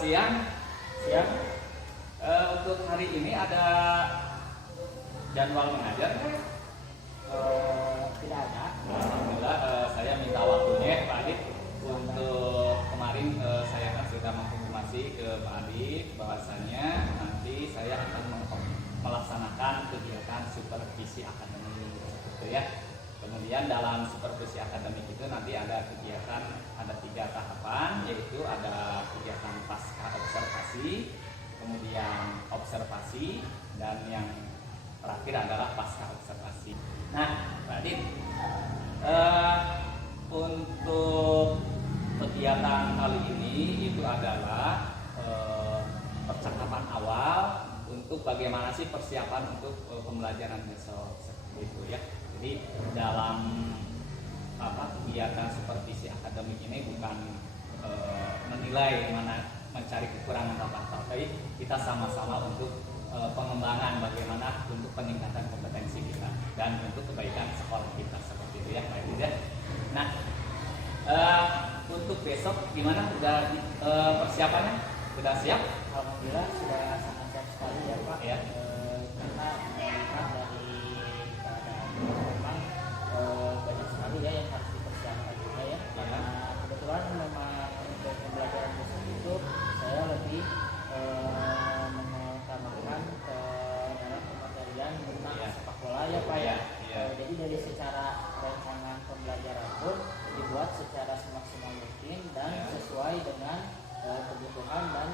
siang. Untuk hari ini ada jadwal mengajar? Tidak ada. Alhamdulillah, saya minta waktunya Pak Adit. Untuk kemarin saya kan sudah mengkonfirmasi ke Pak Adit bahwasanya nanti saya akan melaksanakan kegiatan supervisi akademik, gitu ya. Kemudian dalam supervisi akademik itu nanti ada kegiatan, ada 3 tahapan, yaitu ada kegiatan pasca observasi, kemudian observasi, dan yang terakhir adalah pasca observasi. Nah, Pak Adit, untuk kegiatan kali ini itu adalah percakapan awal untuk bagaimana sih persiapan untuk pembelajaran besok, seperti itu ya. Jadi dalam kegiatan supervisi akademik ini bukan menilai mana mencari kekurangan apa, tapi kita sama-sama untuk pengembangan bagaimana untuk peningkatan kompetensi kita dan untuk kebaikan sekolah kita, seperti itu ya Pak Idris ya. Nah, untuk besok gimana? Udah persiapannya? Sudah siap? Alhamdulillah sudah sangat siap sekali ya Pak. Ya. Karena melihat dari keadaan memang banyak sekali ya yang harus dipersiapkan juga ya. Karena kebetulan memang untuk pembelajaran besok itu saya lebih mengutamakan ke dalam pematerian tentang sepak bola ya Pak ya. Jadi dari secara rancangan pembelajaran pun dibuat secara semaksimal mungkin dan sesuai dengan kebutuhan dan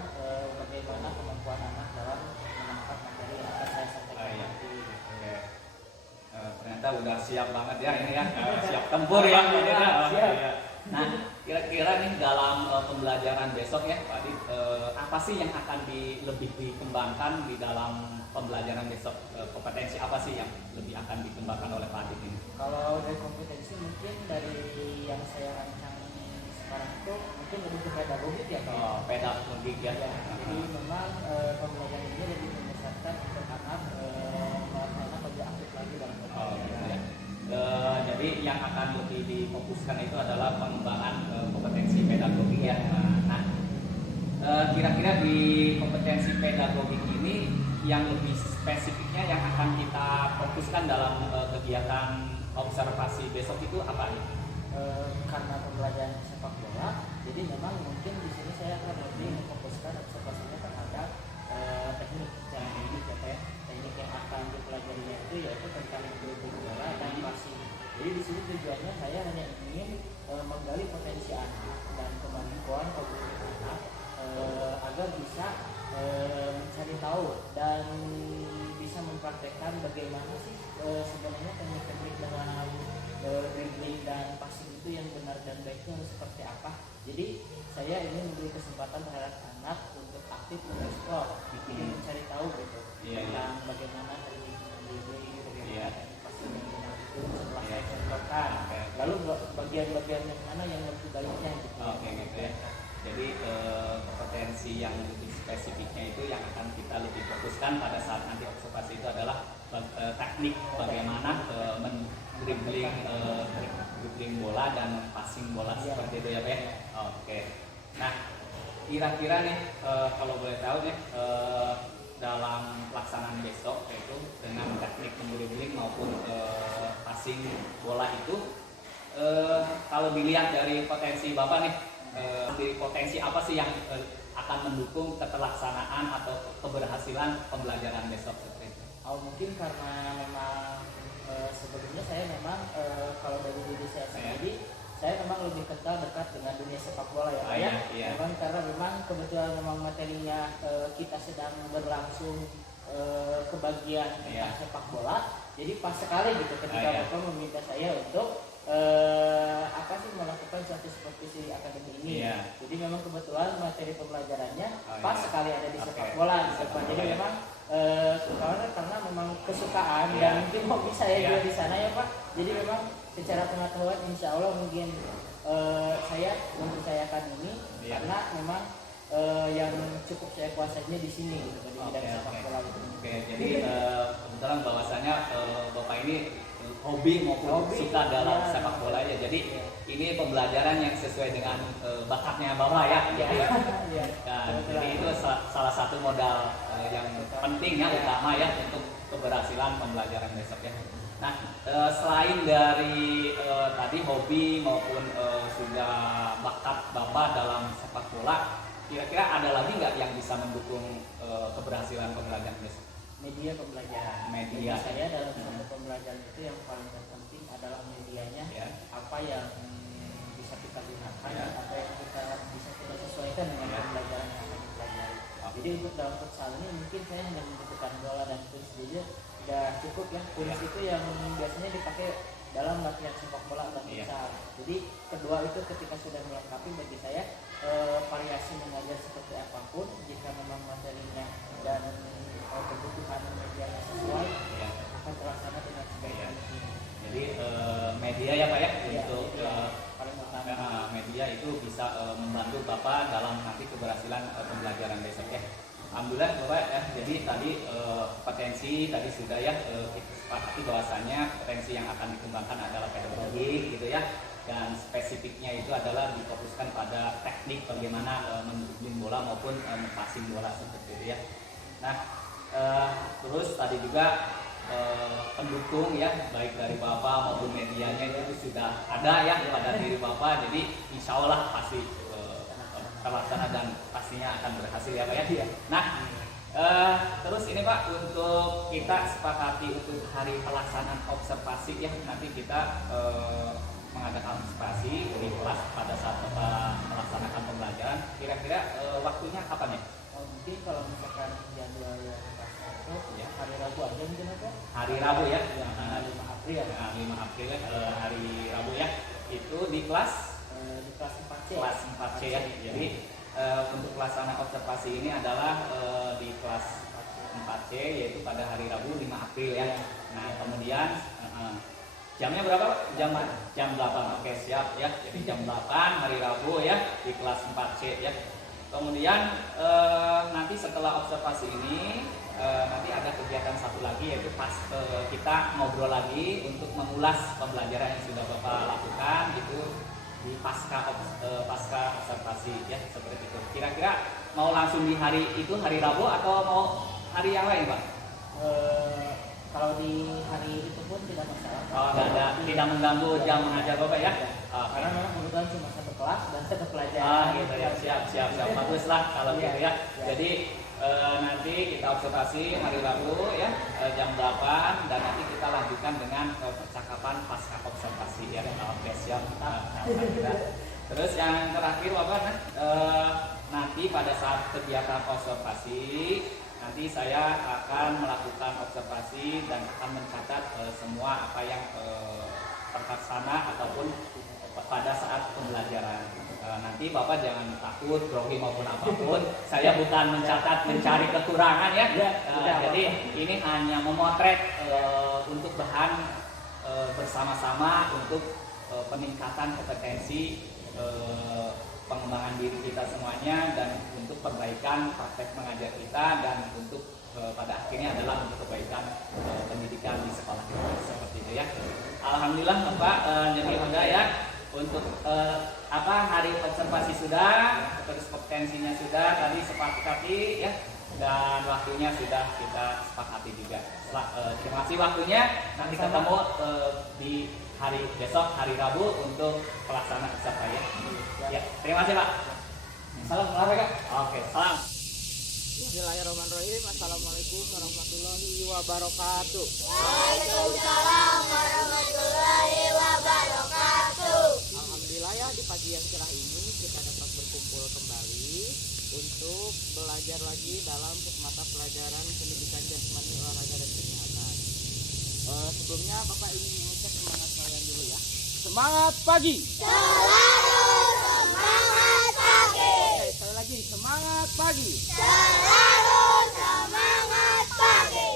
bagaimana kemampuan anak dalam menangkap materi yang akan saya sampaikan nanti. Ternyata udah siap banget ya ini ya, siap tempur ya. Nah, kira-kira nih dalam pembelajaran besok ya Pak Adit, apa sih yang akan lebih dikembangkan di dalam pembelajaran besok? Kompetensi apa sih yang lebih akan dikembangkan oleh Pak Adit ini? Kalau dari kompetensi mungkin dari yang saya rancang sekarang itu mungkin lebih ke pedagogik ya Pak. Oh, pedagogik ya. Jadi memang pembelajaran ini lebih menyesatkan untuk anak lebih aktif lagi dalam pembelajaran. Jadi yang akan lebih difokuskan itu adalah pengembangan kompetensi pedagogik ya. Nah, kira-kira di kompetensi pedagogik ini yang lebih spesifiknya yang akan kita fokuskan dalam kegiatan observasi besok itu apa nih? Karena pembelajaran sepak bola, jadi memang mungkin di sini saya akan lebih memfokuskan observasinya terhadap teknik secara teknik ya Pak ya. Teknik yang akan dipelajarinya itu yaitu tentang dribbling bola dan passing. Jadi di sini tujuannya saya hanya ingin menggali potensi anak dan kemampuan kognitif anak agar bisa mencari tahu dan bisa mempraktekkan bagaimana sih sebenarnya teknik-teknik dengan dribbling dan passing itu yang benar dan baiknya seperti apa. Jadi saya ingin memberi kesempatan terhadap anak untuk aktif mengeksplor, mencari tahu gitu tentang bagaimana teknik dribbling, bagaimana teknik passing yang benar itu setelah saya contohkan. Lalu bagian-bagian yang mana yang lebih baiknya gitu. Oke gitu ya. Jadi kompetensi yang lebih spesifiknya itu yang akan kita lebih fokuskan pada saat nanti observasi itu adalah teknik bagaimana dribbling bola dan passing bola seperti itu ya Pak ya. Oke. Nah, kira-kira nih kalau boleh tahu nih dalam pelaksanaan besok yaitu dengan teknik dribbling maupun passing bola itu kalau dilihat dari potensi Bapak nih, dari potensi apa sih yang akan mendukung keterlaksanaan atau keberhasilan pembelajaran besok seperti itu? Mungkin karena memang sebelumnya saya memang kalau dari diri saya sendiri saya memang lebih kental dekat dengan dunia sepak bola ya Pak ya. Memang karena memang kebetulan memang materinya kita sedang berlangsung kebagian tentang sepak bola. Jadi pas sekali gitu ketika Bapak meminta saya untuk melakukan suatu supervisi akademi ini. Jadi memang kebetulan materi pembelajarannya pas sekali ada di sepak bola gitu Pak. Jadi memang karena memang kesukaan dan mungkin hobi saya juga di sana ya Pak. Jadi memang secara pengetahuan insya Allah mungkin saya mempercayakan ini karena memang yang cukup saya kuasainya di sini gitu di bidang sepak bola itu. Jadi kebetulan bahwasanya Bapak ini hobi maupun suka dalam ya, sepak bola ya. Jadi ya. ini pembelajaran yang sesuai dengan bakatnya Bapak ya. Ya, Gitu ya. ya. Jadi itu salah satu modal yang penting ya, utama ya untuk keberhasilan pembelajaran besok ya. Nah, selain dari tadi hobi maupun sudah bakat Bapak dalam sepak bola, kira-kira ada lagi nggak yang bisa mendukung keberhasilan pembelajaran besok? Media pembelajaran. Media. Jadi saya dalam satu pembelajaran itu yang paling terpenting adalah medianya, Ya. apa yang bisa kita gunakan, Ya. apa yang bisa kita sesuaikan dengan Ya. pembelajaran yang akan dipelajari. Jadi untuk dalam futsal ini mungkin saya hanya membutuhkan bola dan kuis saja sudah cukup ya. Kuis Ya. itu yang biasanya dipakai dalam latihan sepak bola atau Ya. futsal. Jadi kedua itu ketika sudah melengkapi bagi saya, variasi mengajar seperti apapun, jika memang materinya dan kebutuhan media yang sesuai, Ya. akan terlaksana dengan sebaik Ya. mungkin. Jadi media ya Pak ya, Ya, untuk itu yang paling utama. media itu bisa membantu Bapak dalam nanti keberhasilan pembelajaran besok ya. Alhamdulillah Bapak ya. Jadi tadi potensi tadi sudah ya kita sepakati bahwasannya potensi yang akan dikembangkan adalah pedagogik gitu ya. Dan spesifiknya itu adalah difokuskan pada teknik bagaimana mendribbling bola maupun passing bola seperti itu ya. Nah, terus tadi juga pendukung ya, baik dari Bapak maupun medianya itu sudah ada ya pada diri Bapak. Jadi insya Allah pasti terlaksana dan pastinya akan berhasil ya Pak ya. Nah, terus ini Pak, untuk kita sepakati untuk hari pelaksanaan observasi ya, nanti kita mengadakan observasi di kelas pada saat Bapak melaksanakan pembelajaran. Kira-kira waktunya kapan ya? Mungkin kalau misalkan jadwal yang pas itu Ya. hari Rabu aja mungkin apa? Hari Rabu ya, Ya, tanggal 5 April. 5 April ya, hari Rabu ya. Itu di kelas Di kelas 4C. kelas 4C ya. Jadi untuk pelaksanaan observasi ini adalah di kelas 4C yaitu pada hari Rabu 5 April ya. Nah, kemudian jamnya berapa Pak? Jam 8. Oke, siap ya. Jadi jam 8 hari Rabu ya di kelas 4C ya. Kemudian nanti setelah observasi ini nanti ada kegiatan satu lagi, yaitu pas kita ngobrol lagi untuk mengulas pembelajaran yang sudah Bapak lakukan itu di pasca observasi ya, seperti itu. Kira-kira mau langsung di hari itu, hari Rabu, atau mau hari yang lain Pak? Kalau di hari itu pun tidak masalah. Oh, tidak mengganggu jam mengajar Bapak ya? Karena memang kebetulan cuma satu kelas dan satu pelajaran. Gitu ya, siap. Bagus lah kalau gitu ya. Jadi nanti kita observasi hari Rabu ya, jam 8, dan nanti kita lanjutkan dengan percakapan pasca observasi ya. Oke, siap. Terus yang terakhir Bapak, nanti pada saat kegiatan observasi nanti saya akan melakukan observasi dan akan mencatat semua apa yang terlaksana ataupun pada saat pembelajaran. Nanti Bapak jangan takut, grogi maupun apapun. Saya bukan mencatat mencari kekurangan ya. Jadi ini hanya memotret untuk bahan bersama-sama untuk peningkatan kompetensi pengembangan diri kita semuanya, dan untuk perbaikan praktek mengajar kita, dan untuk pada akhirnya adalah untuk kebaikan pendidikan di sekolah kita, seperti itu ya. Alhamdulillah Bapak, jadi udah ya untuk hari observasi sudah, terus kompetensinya sudah tadi sepakati ya, dan waktunya sudah kita sepakati juga. Terima kasih waktunya. Nanti ketemu di hari besok, hari Rabu, untuk pelaksanaan observasi ya. Terima kasih Pak. Salam olahraga. Oke, salam. Bismillahirrahmanirrahim. Assalamualaikum warahmatullahi wabarakatuh. Waalaikumsalam warahmatullahi wabarakatuh. Alhamdulillah ya, di pagi yang cerah ini kita dapat berkumpul kembali untuk belajar lagi dalam mata pelajaran pendidikan jasmani, olahraga dan kesehatan. Sebelumnya Bapak ingin mengecek semangat kalian dulu ya. Semangat pagi. Selalu semangat pagi. Oke, sekali lagi semangat pagi. Selalu semangat pagi.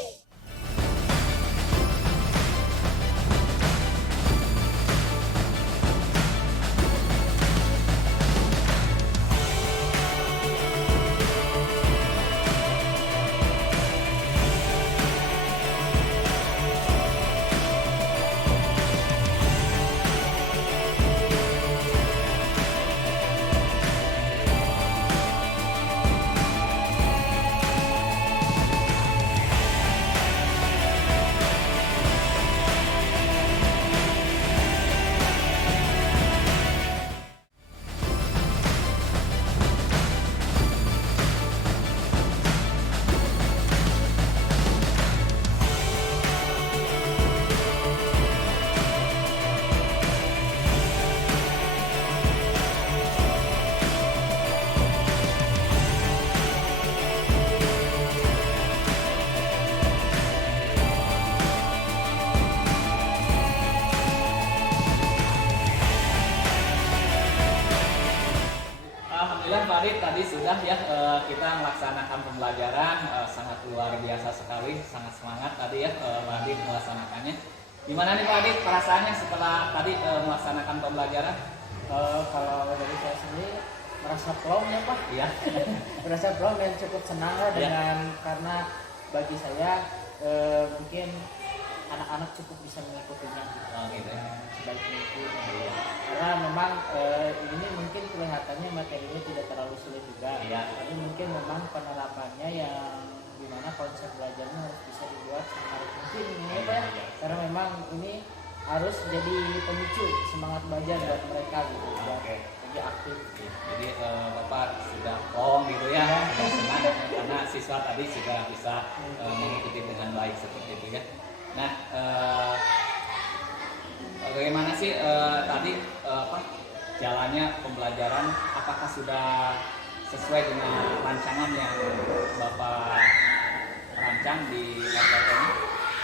Pak Adit, tadi sudah ya kita melaksanakan pembelajaran sangat luar biasa sekali, sangat semangat tadi ya Pak Adit melaksanakannya. Gimana nih Pak Adit perasaannya setelah tadi melaksanakan pembelajaran? Kalau dari saya sendiri merasa plong ya Pak. Iya. Merasa plong dan cukup senang lah Iya. dengan karena bagi saya mungkin anak-anak cukup bisa mengikutinya Gitu ya. sebaik mungkin. Karena memang ini mungkin kelihatannya materinya tidak terlalu sulit juga. Iya. Tapi mungkin memang penerapannya yang dimana konsep belajarnya harus bisa dibuat semenarik mungkin ya Pak ya. Iya. Karena memang ini harus jadi pemicu semangat belajar buat mereka gitu, buat Oke. lebih aktif. Jadi Bapak sudah plong gitu ya, sudah senang karena siswa tadi sudah bisa mengikuti dengan baik seperti itu ya. Nah, bagaimana sih tadi jalannya pembelajaran? Apakah sudah sesuai dengan rancangan yang Bapak rancang di RPT ini?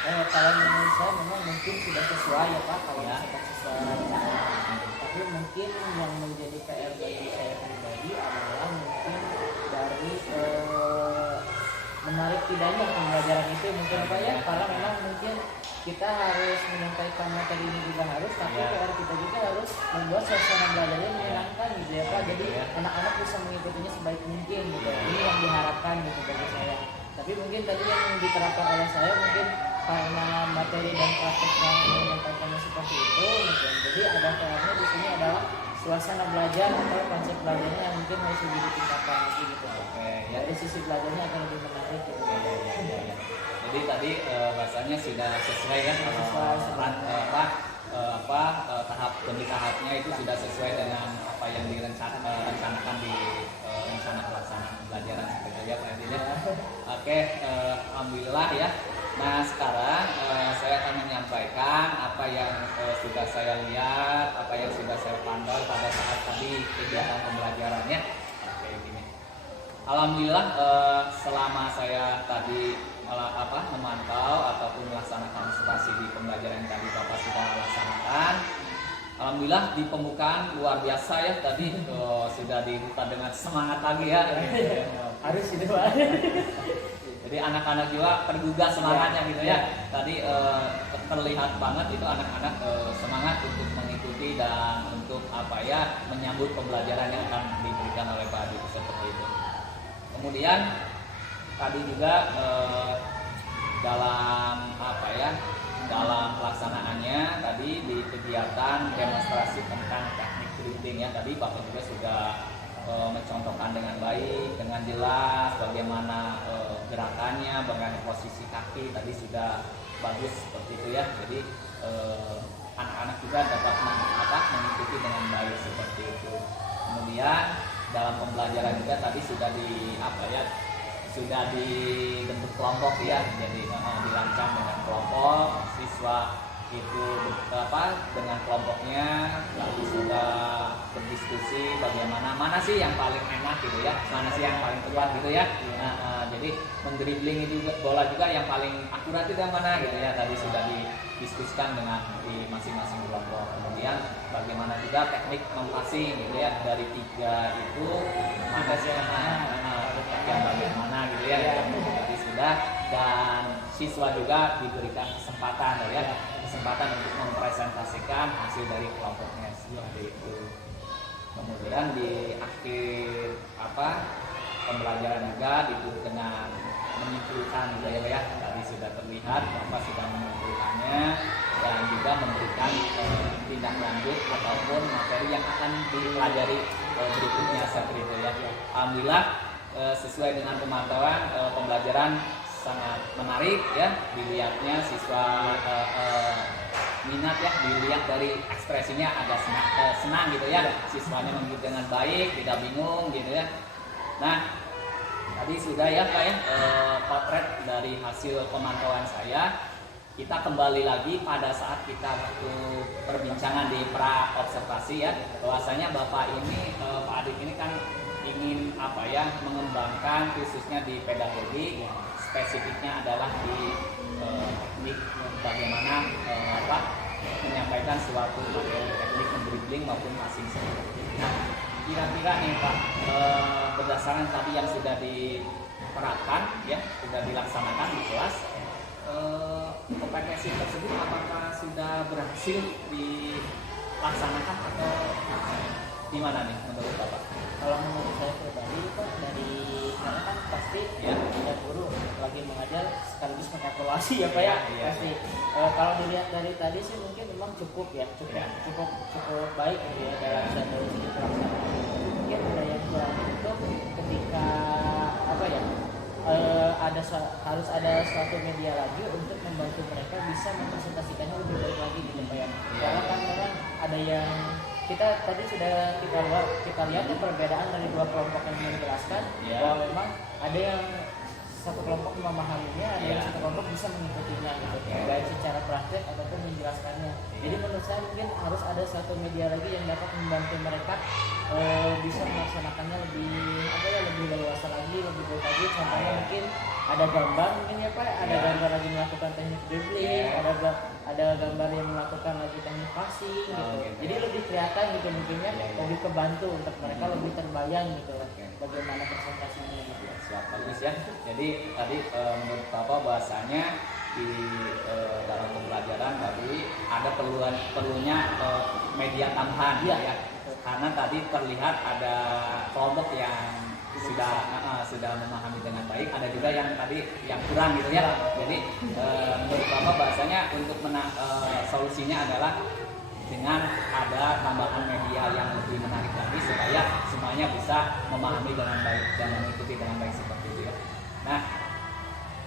Kalau menurut saya memang mungkin sudah sesuai ya Pak kalau Ya. misalkan sesuai rancangan. Tapi mungkin yang menjadi PR bagi saya pribadi adalah mungkin dari menarik tidaknya pembelajaran itu mungkin Pak ya, karena memang mungkin kita harus menyampaikan materi ini juga harus, tapi Ya. PR kita juga harus membuat suasana belajarnya menyenangkan gitu ya Pak. Jadi Ya. anak-anak bisa mengikutinya sebaik mungkin gitu. Ini yang diharapkan gitu bagi saya. Tapi mungkin tadi yang diterapkan oleh saya mungkin karena materi dan praktek yang menyampaikannya seperti itu mungkin. Jadi ada PR-nya di sini adalah suasana belajar atau konsep belajarnya yang mungkin harus lebih ditingkatkan lagi gitu. Oke, ya. Dari sisi belajarnya akan lebih menarik gitu. Ya. Jadi tadi bahasanya sudah sesuai ya kalau Sesuai. tahap demi tahapnya itu sudah sesuai dengan apa yang direncanakan di rencana pelaksanaan pembelajaran seperti itu ya Pak Edi ya. Oke, alhamdulillah ya. Nah sekarang saya akan menyampaikan apa yang sudah saya lihat, apa yang sudah saya pandang pada saat tadi kegiatan pembelajarannya. Oke, gini. Alhamdulillah selama saya tadi memantau ataupun melaksanakan observasi di pembelajaran yang tadi Bapak sudah laksanakan. Alhamdulillah di pembukaan luar biasa ya tadi sudah dibuka dengan semangat lagi ya. Harus itu Pak. Jadi anak-anak juga tergugah semangatnya gitu ya. Tadi terlihat banget itu anak-anak semangat untuk mengikuti dan untuk menyambut pembelajaran yang akan diberikan oleh Pak Adi seperti itu. Kemudian tadi juga dalam pelaksanaannya tadi di kegiatan demonstrasi tentang teknik dribling ya tadi Bapak juga sudah mencontohkan dengan baik, dengan jelas bagaimana gerakannya, bagaimana posisi kaki tadi sudah bagus seperti itu ya. Jadi anak-anak juga dapat mengikuti dengan baik seperti itu. Kemudian dalam pembelajaran juga tadi sudah dibentuk kelompok ya. Jadi dirancang dengan kelompok siswa itu dengan kelompoknya lalu sudah berdiskusi bagaimana mana sih yang paling enak gitu ya, mana sih yang paling tepat gitu ya. Jadi mendribling itu bola juga yang paling akurat itu yang mana gitu ya, tadi sudah didiskusikan dengan di masing-masing kelompok. Kemudian bagaimana juga teknik passing gitu ya, dari 3 itu mana sih yang bagaimana gitu ya, tadi sudah. Dan siswa juga diberikan kesempatan untuk mempresentasikan hasil dari kelompoknya seperti itu. Kemudian di akhir pembelajaran juga ditutup dengan menyimpulkan gitu ya. Tadi sudah terlihat Bapak sudah menyimpulkannya dan juga memberikan tindak lanjut ataupun materi yang akan dipelajari berikutnya seperti itu ya. Alhamdulillah sesuai dengan pemantauan pembelajaran sangat menarik ya, dilihatnya siswa minat ya, dilihat dari ekspresinya agak senang gitu ya, siswanya mengikuti dengan baik, tidak bingung gitu ya. Nah tadi sudah ya Pak ya potret dari hasil pemantauan saya. Kita kembali lagi pada saat kita waktu perbincangan di pra observasi ya, bahwasanya Bapak ini Pak Adit ini kan ingin mengembangkan khususnya di pedagogi, spesifiknya adalah di teknik bagaimana menyampaikan suatu materi teknik dribling maupun passing seperti itu. Nah, kira-kira nih Pak, berdasarkan tadi yang sudah diterapkan ya, sudah dilaksanakan di kelas, kompetensi tersebut apakah sudah berhasil dilaksanakan atau gimana nih menurut Bapak? Kalau menurut saya pribadi Pak, karena kan pasti Ya. ada guru lagi mengajar sekaligus mengevaluasi ya Pak ya, Iya, pasti. Kalau dilihat dari tadi sih mungkin memang cukup ya, cukup baik gitu ya dari segi pelaksanaan. Mungkin ada yang kurang itu ketika apa ya, harus ada suatu media lagi untuk membantu mereka bisa mempresentasikannya lebih baik lagi gitu Pak ya. Karena kan memang ada yang kita tadi sudah kita lihat ya perbedaan dari dua kelompok yang menjelaskan bahwa memang ada yang satu kelompok memahaminya, ada yang satu kelompok bisa mengikutinya gitu, baik secara praktek ataupun menjelaskannya. Jadi menurut saya mungkin harus ada satu media lagi yang dapat membantu mereka bisa melaksanakannya lebih leluasa lagi, lebih baik lagi. Contohnya mungkin ada gambar mungkin ya Pak, ada gambar lagi melakukan teknik dribbling, ada gambar yang melakukan lagi teknik passing gitu. Jadi lebih kelihatan gitu mungkinnya, lebih kebantu untuk mereka lebih terbayang gitu bagaimana presentasinya gitu. Siap, bagus ya. Jadi tadi menurut Bapak bahasanya di dalam pembelajaran tadi ada perlunya media tambahan ya. Karena tadi terlihat ada kelompok yang sudah memahami dengan baik, ada juga yang tadi yang kurang gitu ya. Jadi menurut Bapak bahasanya untuk solusinya adalah dengan ada tambahan media yang lebih menarik lagi supaya semuanya bisa memahami dengan baik dan mengikuti dengan baik seperti itu ya. Nah,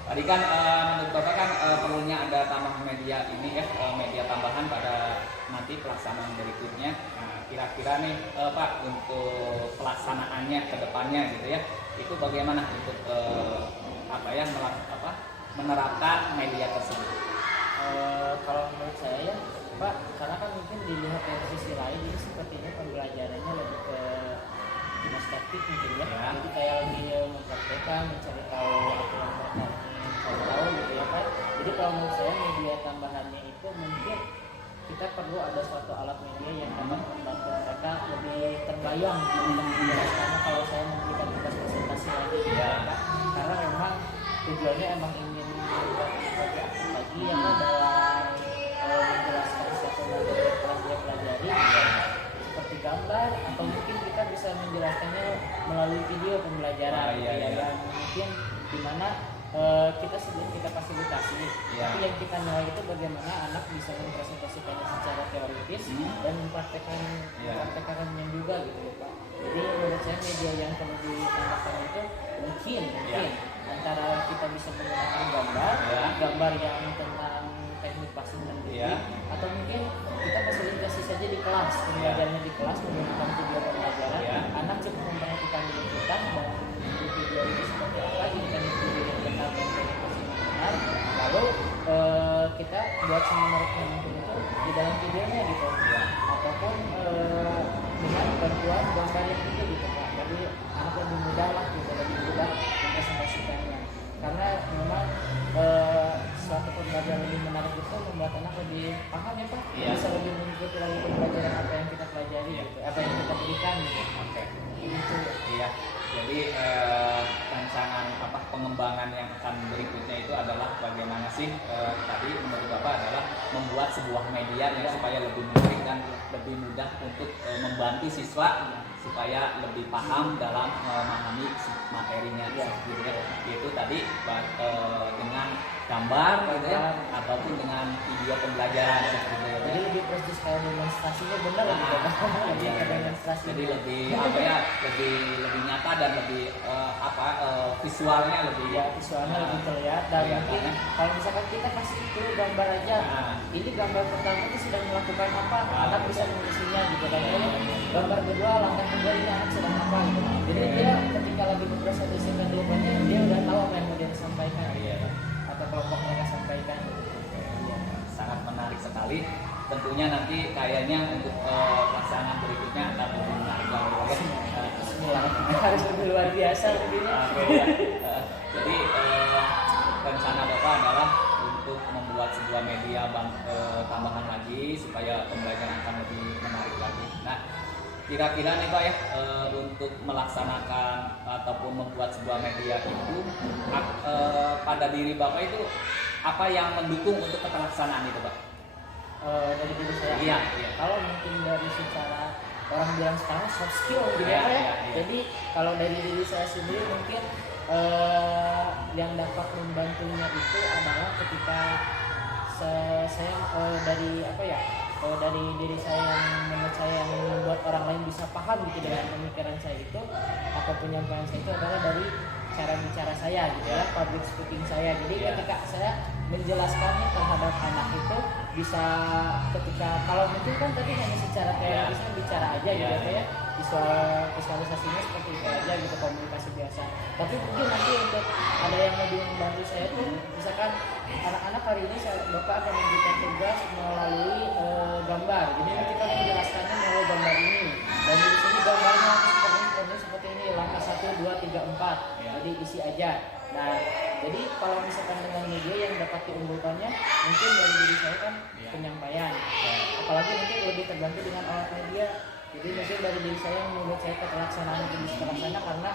tadi kan menurut Bapak kan perlunya ada tambahan media ini ya, media tambahan pada nanti pelaksanaan berikutnya. Nah, kira-kira nih Pak untuk pelaksanaannya ke depannya gitu ya, itu bagaimana untuk menerapkan media tersebut? Kalau menurut saya ya Pak, karena kan mungkin dilihat dari sisi lain ini sepertinya pembelajarannya lebih ke kinestetik mungkin ya. Jadi kayak lebih mempraktekkan, mencari tahu apa yang mereka ingin tahu gitu ya Pak. Jadi kalau menurut saya media tambahannya itu mungkin kita perlu ada suatu alat media yang dapat membantu mereka lebih terbayang gitu untuk menjelaskannya kalau saya memberikan tugas presentasi lagi gitu ya Pak. Karena memang tujuannya emang ingin membuat lebih aktif lagi ya Pak dalam menjelaskan suatu materi yang telah dia pelajari seperti gambar atau mungkin kita bisa menjelaskannya melalui video pembelajaran yang mungkin dimana kita sebelum kita fasilitasi tapi yang kita nilai itu bagaimana anak bisa mempresentasikannya secara teoritis dan mempraktekannya juga gitu ya Pak. Jadi menurut saya media yang perlu ditambahkan itu mungkin antara kita bisa menggunakan gambar yang tentang teknik passing dan dribbling atau mungkin kita fasilitasi saja di kelas, pembelajarannya di kelas menggunakan video pembelajaran. Anak cukup memperhatikan diri kita dan di video itu seperti apa, ini kan video yang benar dan teknik passing yang benar. Lalu kita buat semenariknya mungkin itu di dalam videonya gitu, ataupun dengan bantuan gambar yang itu gitu Pak. Jadi anak lebih mudah lah gitu, lebih mudah mempresentasikannya. Karena memang suatu pembelajaran lebih menarik itu membuat anak lebih paham ya Pak, bisa lebih mengikuti lagi pembelajaran apa yang kita pelajari, gitu, apa yang kita berikan gitu. Itu iya. Jadi rancangan pengembangan yang akan berikutnya itu adalah bagaimana sih tadi menurut Bapak adalah membuat sebuah media yang supaya lebih menarik dan lebih mudah untuk membantu siswa supaya lebih paham dalam memahami materinya gitu ya. Itu tadi dengan gambar gitu ya, ataupun dengan video pembelajaran seperti itu. Jadi lebih prestis kayak demonstrasinya benar gitu Pak. Demonstrasi. Jadi lebih lebih nyata dan lebih visualnya lebih lebih terlihat dan mungkin kalau misalkan kita kasih itu gambar aja, ini gambar pertama itu sedang melakukan apa, anak bisa mengisinya gitu kan. Gambar kedua, langkah kedua ini anak sedang apa gitu. Jadi dia ketika lagi mempresentasikan jawabannya dia udah tahu apa yang mau dia sampaikan atau kelompok mereka sampaikan. Sangat menarik sekali. Tentunya nanti kayaknya untuk pelaksanaan berikutnya akan lebih menarik lagi. Harus lebih luar biasa tentunya. Jadi rencana Bapak adalah untuk membuat sebuah media tambahan lagi supaya pembelajaran akan lebih menarik lagi. Nah, kira-kira nih Pak ya, untuk melaksanakan ataupun membuat sebuah media itu pada diri Bapak itu apa yang mendukung untuk keterlaksanaan itu Pak? Dari diri saya. Iya. Kalau mungkin dari secara orang bilang sekarang soft skill gitu Iya, ya. iya. Jadi kalau dari diri saya sendiri mungkin yang dapat membantunya itu adalah ketika saya dari apa ya, dari diri saya yang menurut saya yang membuat orang lain bisa paham gitu dengan pemikiran saya itu atau penyampaian saya itu adalah dari cara bicara saya gitu ya, public speaking saya. Jadi ketika saya menjelaskannya terhadap anak itu bisa, ketika kalau mungkin kan tadi hanya secara teori saya bicara aja gitu ya, kayak visualisasinya seperti itu aja gitu, komunikasi biasa. Tapi mungkin nanti untuk ada yang lebih membantu saya tuh, misalkan anak-anak hari ini Bapak akan memberikan tugas melalui gambar. Jadi kita menjelaskannya melalui gambar ini. Dan di sini gambarnya seperti ini, langkah 1, 2, 3, 4. Jadi isi aja. Nah, jadi kalau misalkan dengan media yang dapat diunggulkannya, mungkin dari diri saya kan penyampaian. Apalagi nanti lebih tergantung dengan alat media. Jadi mungkin dari diri saya menurut saya keterlaksanaan itu bisa terlaksana karena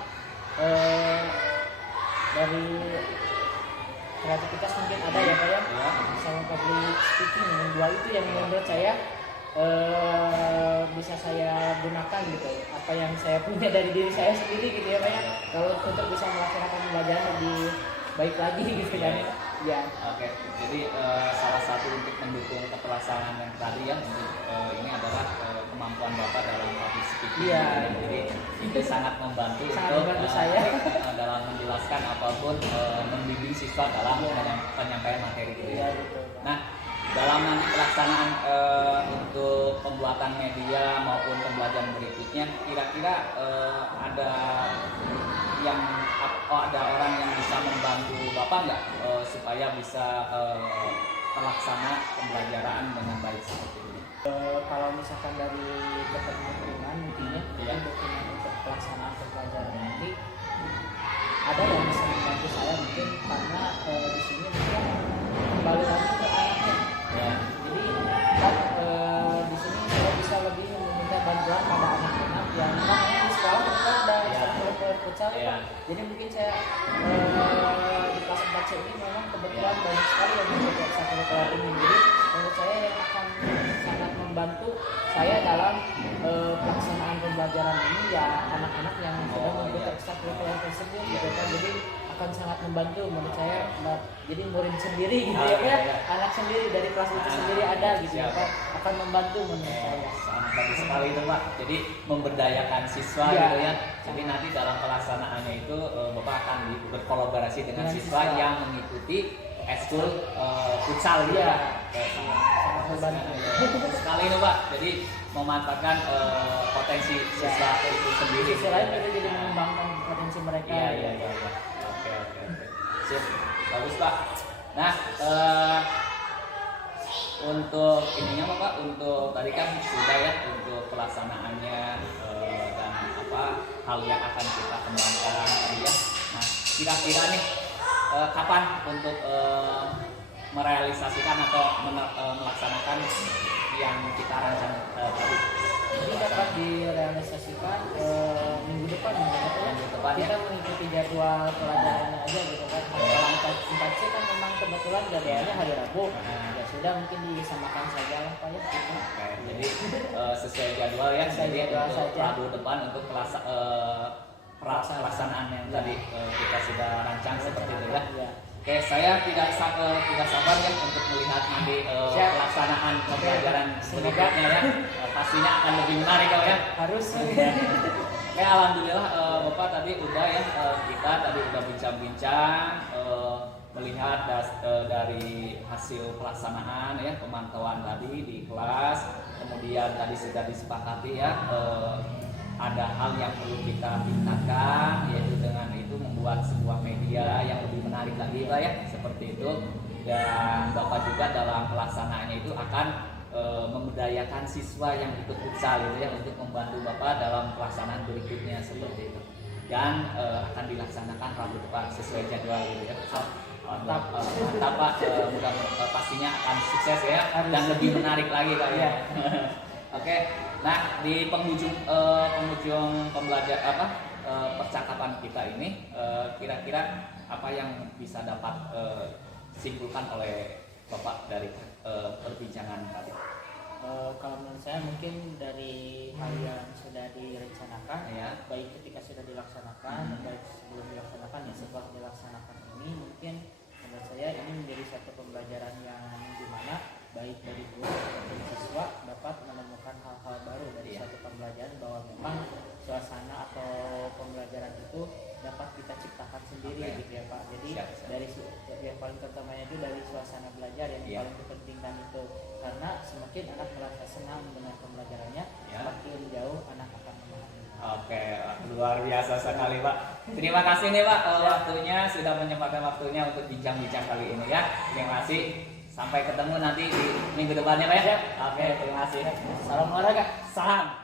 dari kreativitas mungkin ada ya Pak ya, sama public speaking, dua itu yang menurut saya bisa saya gunakan gitu, apa yang saya punya dari diri saya sendiri gitu ya Pak ya, kalau untuk bisa melaksanakan pembelajaran lebih baik lagi gitu kan ya. Oke, jadi salah satu untuk mendukung keterlaksanaan yang tadi ya, ini adalah kemampuan Bapak dalam public speaking. Jadi itu sangat membantu untuk saya dalam menjelaskan apapun, membimbing siswa dalam penyampaian materi gitu ya. Nah, dalam nanti pelaksanaan untuk pembuatan media maupun pembelajaran berikutnya, kira-kira ada orang yang bisa membantu Bapak nggak supaya bisa terlaksana pembelajaran dengan baik seperti ini? Kalau misalkan dari keterangan mungkinnya dokumen untuk pelaksanaan pembelajaran nanti ada yang bisa membantu saya mungkin karena di sini mungkin kembali lagi ke anaknya. Jadi kan di sini saya bisa lebih meminta bantuan pada anak-anak yang namanya di sekolah mereka ada ekstrakurikuler futsal. Jadi mungkin saya di kelas 4C ini memang kebetulan banyak sekali yang mengikuti ekstrakurikuler ini. Jadi menurut saya yang akan sangat membantu saya dalam pelaksanaan pembelajaran ini ya anak-anak yang sudah mengikuti ekstrakurikuler tersebut gitu kan. Jadi akan sangat membantu menurut saya. Jadi murid sendiri gitu ya, anak sendiri dari kelas itu sendiri ada gitu ya Pak, akan membantu menurut saya. Sangat bagus sekali itu Pak. Jadi memberdayakan siswa gitu ya. Jadi nanti dalam pelaksanaannya itu Bapak akan berkolaborasi dengan siswa yang mengikuti ekskul futsal gitu ya. Sangat membantu sekali itu Pak. Jadi memanfaatkan potensi siswa itu sendiri. Sisi lain juga jadi mengembangkan potensi mereka. Iya. Oke. Sip. Bagus Pak. Nah, untuk ininya Pak, untuk tadi kan sudah ya untuk pelaksanaannya dan hal yang akan kita kembangkan ya. Nah, kira-kira nih kapan untuk merealisasikan atau melaksanakan yang kita rancang tadi? Jadi dapat direalisasikan minggu depan kita mengikuti jadwal pelajarannya aja gitu kan. Kalau 4C kan memang kebetulan jadwalnya hari Rabu. Ya sudah mungkin disamakan saja lah Pak ya. Oke, jadi sesuai jadwal ya. Jadi untuk Rabu depan untuk pelaksanaan yang tadi kita sudah rancang seperti itu ya. Oke, saya tidak sabar ya untuk melihat nanti pelaksanaan pembelajaran berikutnya ya. Pastinya akan lebih menarik ya. Harus. Oke, alhamdulillah Bapak tadi udah ya, kita tadi udah bincang-bincang melihat dari hasil pelaksanaan ya, pemantauan tadi di kelas. Kemudian tadi sudah disepakati ya, ada hal yang perlu kita tingkatkan, yaitu dengan itu membuat sebuah media yang lebih menarik lagi Pak ya, seperti itu. Dan Bapak juga dalam pelaksanaannya itu akan memberdayakan siswa yang ikut futsal gitu ya, untuk membantu Bapak dalam pelaksanaan berikutnya seperti itu. Dan akan dilaksanakan Rabu depan sesuai jadwal gitu ya. Mantap Pak, mudah pastinya akan sukses ya dan lebih menarik lagi Pak ya. Oke. Nah, di penghujung percakapan kita ini, kira-kira apa yang bisa dapat simpulkan oleh Bapak dari perbincangan tadi? Kalau menurut saya mungkin dari hal yang sudah direncanakan, Ya. baik ketika sudah dilaksanakan, baik sebelum dilaksanakan, ya setelah dilaksanakan ini mungkin menurut saya ini menjadi satu pembelajaran yang dimana baik dari guru maupun siswa dapat menemukan hal-hal baru dari satu pembelajaran, bahwa memang suasana atau pembelajaran itu dapat kita ciptakan sendiri gitu ya Pak. Jadi Siap. dari yang paling utamanya itu dari suasana belajar yang paling dipentingkan itu, karena semakin anak merasa senang dengan pembelajarannya, semakin jauh anak akan memahami. Oke, luar biasa sekali Pak. Terima kasih nih Pak waktunya, sudah menyempatkan waktunya untuk bincang-bincang kali ini ya. Terima kasih. Sampai ketemu nanti di minggu depannya Pak ya. Oke, terima kasih. Salam olahraga. Salam.